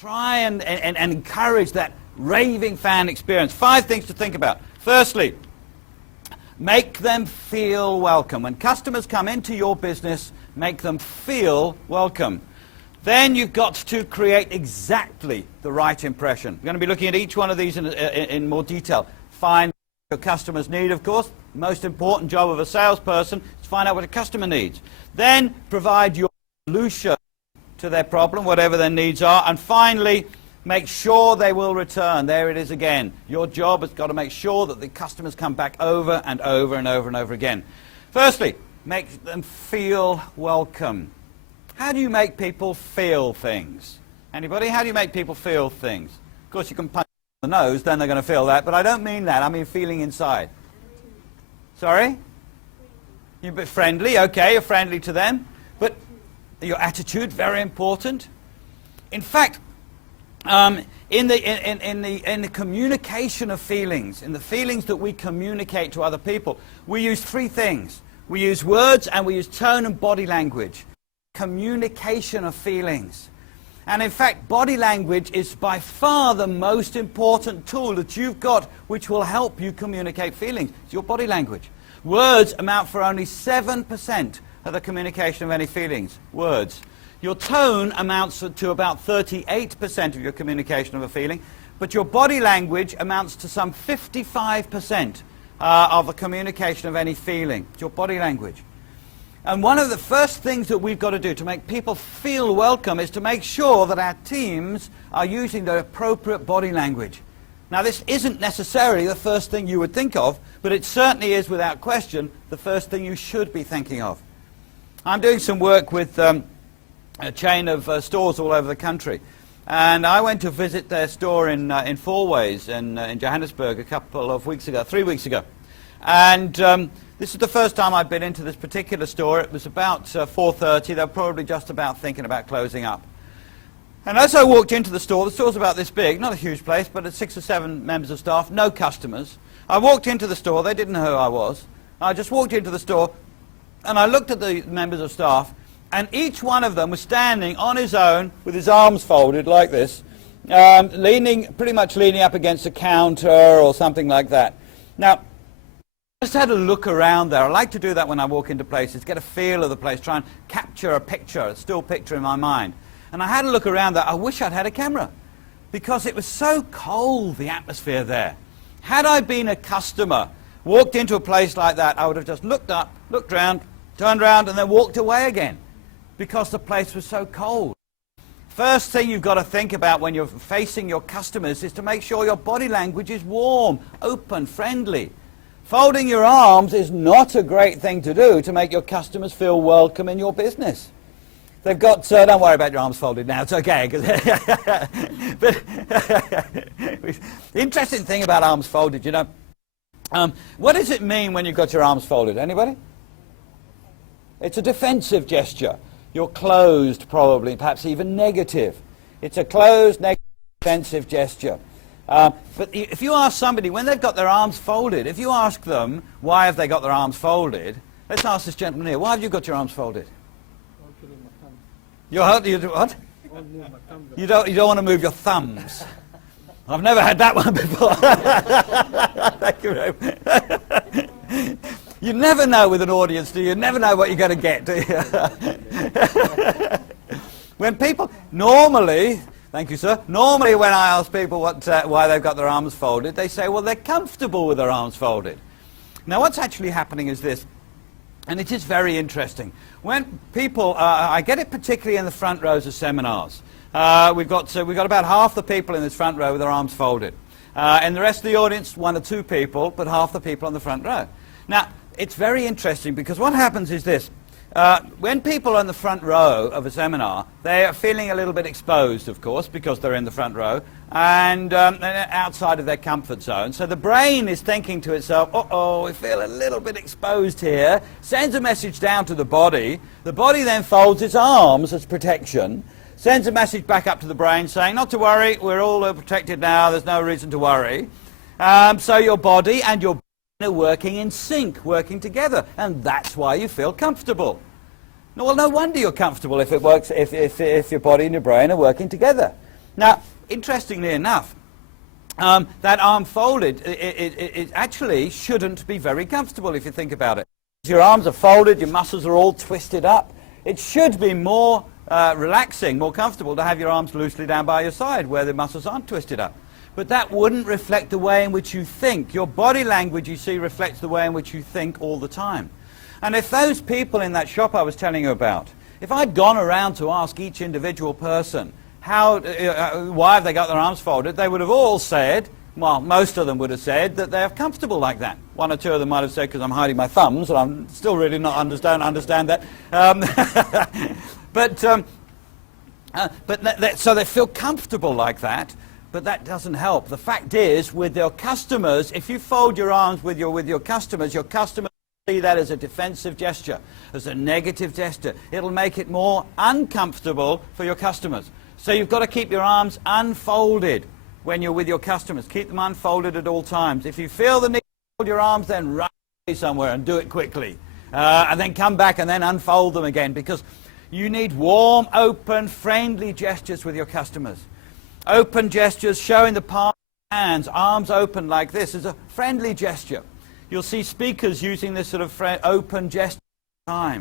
Try and encourage that raving fan experience. 5 things to think about. Firstly, make them feel welcome. When customers come into your business, make them feel welcome. Then you've got to create exactly the right impression. We're going to be looking at each one of these in more detail. Find what your customers need, of course. The most important job of a salesperson is to find out what a customer needs. Then provide your solution to their problem, whatever their needs are. And finally, make sure they will return. There it is again. Your job has got to make sure that the customers come back over and over and over and over again. Firstly, make them feel welcome. How do you make people feel things? Anybody? How do you make people feel things? Of course, you can punch them in the nose, then they're going to feel that. But I don't mean that. I mean feeling inside. Sorry? You're a bit friendly. Okay, you're friendly to them. But your attitude, very important. In fact, in the communication of feelings, in the feelings that we communicate to other people, we use 3 things. We use words and we use tone and body language. Communication of feelings. And in fact, body language is by far the most important tool that you've got which will help you communicate feelings. It's your body language. Words amount for only 7% of the communication of any feelings. Words. Your tone amounts to about 38% of your communication of a feeling, but your body language amounts to some 55% of the communication of any feeling. It's your body language. And one of the first things that we've got to do to make people feel welcome is to make sure that our teams are using the appropriate body language. Now, this isn't necessarily the first thing you would think of, but it certainly is, without question, the first thing you should be thinking of. I'm doing some work with a chain of stores all over the country. And I went to visit their store in Fourways in Johannesburg a couple of weeks ago, 3 weeks ago. And this is the first time I've been into this particular store. It was about 4:30. They were probably just about thinking about closing up. And as I walked into the store's about this big, not a huge place, but 6 or 7 members of staff, no customers. I walked into the store. They didn't know who I was. I just walked into the store, and I looked at the members of staff, and each one of them was standing on his own with his arms folded like this, pretty much leaning up against a counter or something like that. Now, I just had a look around there. I like to do that when I walk into places, get a feel of the place, try and capture a picture, a still picture in my mind. And I had a look around there. I wish I'd had a camera because it was so cold, the atmosphere there. Had I been a customer, walked into a place like that, I would have just looked up, looked around, turned around, and then walked away again because the place was so cold. First thing you've got to think about when you're facing your customers is to make sure your body language is warm, open, friendly. Folding your arms is not a great thing to do to make your customers feel welcome in your business. They've got, don't worry about your arms folded now, it's okay. But the interesting thing about arms folded, you know, what does it mean when you've got your arms folded? Anybody? It's a defensive gesture. You're closed, probably, perhaps even negative. It's a closed, negative, defensive gesture. But if you ask somebody, when they've got their arms folded, if you ask them, why have they got their arms folded? Let's ask this gentleman here, why have you got your arms folded? You do what? You don't want to move your thumbs. I've never had that one before. Thank you very much. You never know with an audience, do you? You never know what you're going to get, do you? When people, normally, thank you, sir. Normally when I ask people why they've got their arms folded, they say, well, they're comfortable with their arms folded. Now, what's actually happening is this, and it is very interesting. When people, I get it particularly in the front rows of seminars. We've got about half the people in this front row with their arms folded. In the rest of the audience, 1 or 2 people, but half the people on the front row. Now, it's very interesting because what happens is this. When people are in the front row of a seminar, they are feeling a little bit exposed, of course, because they're in the front row, and outside of their comfort zone. So the brain is thinking to itself, uh-oh, we feel a little bit exposed here, sends a message down to the body. The body then folds its arms as protection, sends a message back up to the brain saying, not to worry, we're all protected now, there's no reason to worry. So your body and your brain are working in sync, working together, and that's why you feel comfortable. Well, no wonder you're comfortable if it works, if your body and your brain are working together. Now, interestingly enough, that arm folded, it actually shouldn't be very comfortable if you think about it. Your arms are folded, your muscles are all twisted up. It should be more relaxing, more comfortable to have your arms loosely down by your side where the muscles aren't twisted up. But that wouldn't reflect the way in which you think. Your body language, you see, reflects the way in which you think all the time. And if those people in that shop I was telling you about, if I'd gone around to ask each individual person, why have they got their arms folded, they would have all said, well, most of them would have said that they're comfortable like that. One or two of them might have said, because I'm hiding my thumbs, and I'm still really not understand that. So they feel comfortable like that, but that doesn't help. The fact is, with your customers, if you fold your arms with your customers see that as a defensive gesture, as a negative gesture. It'll make it more uncomfortable for your customers. So you've got to keep your arms unfolded when you're with your customers. Keep them unfolded at all times. If you feel the need to fold your arms, then run somewhere and do it quickly. And then come back and then unfold them again, because you need warm, open, friendly gestures with your customers. Open gestures, showing the palm of your hands, arms open like this, is a friendly gesture. You'll see speakers using this sort of open gesture all the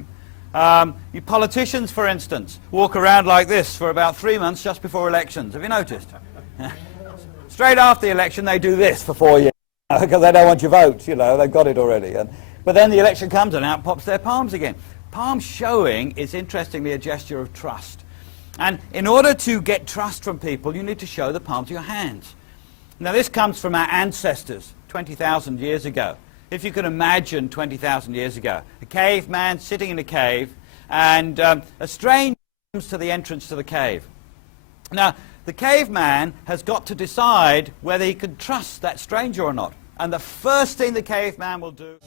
time. You politicians, for instance, walk around like this for about 3 months just before elections. Have you noticed? Straight after the election, they do this for 4 years, because they don't want your vote, you know, they've got it already. But then the election comes and out pops their palms again. Palm showing is, interestingly, a gesture of trust. And in order to get trust from people, you need to show the palms of your hands. Now, this comes from our ancestors 20,000 years ago. If you can imagine 20,000 years ago, a caveman sitting in a cave, and a stranger comes to the entrance to the cave. Now, the caveman has got to decide whether he can trust that stranger or not. And the first thing the caveman will do...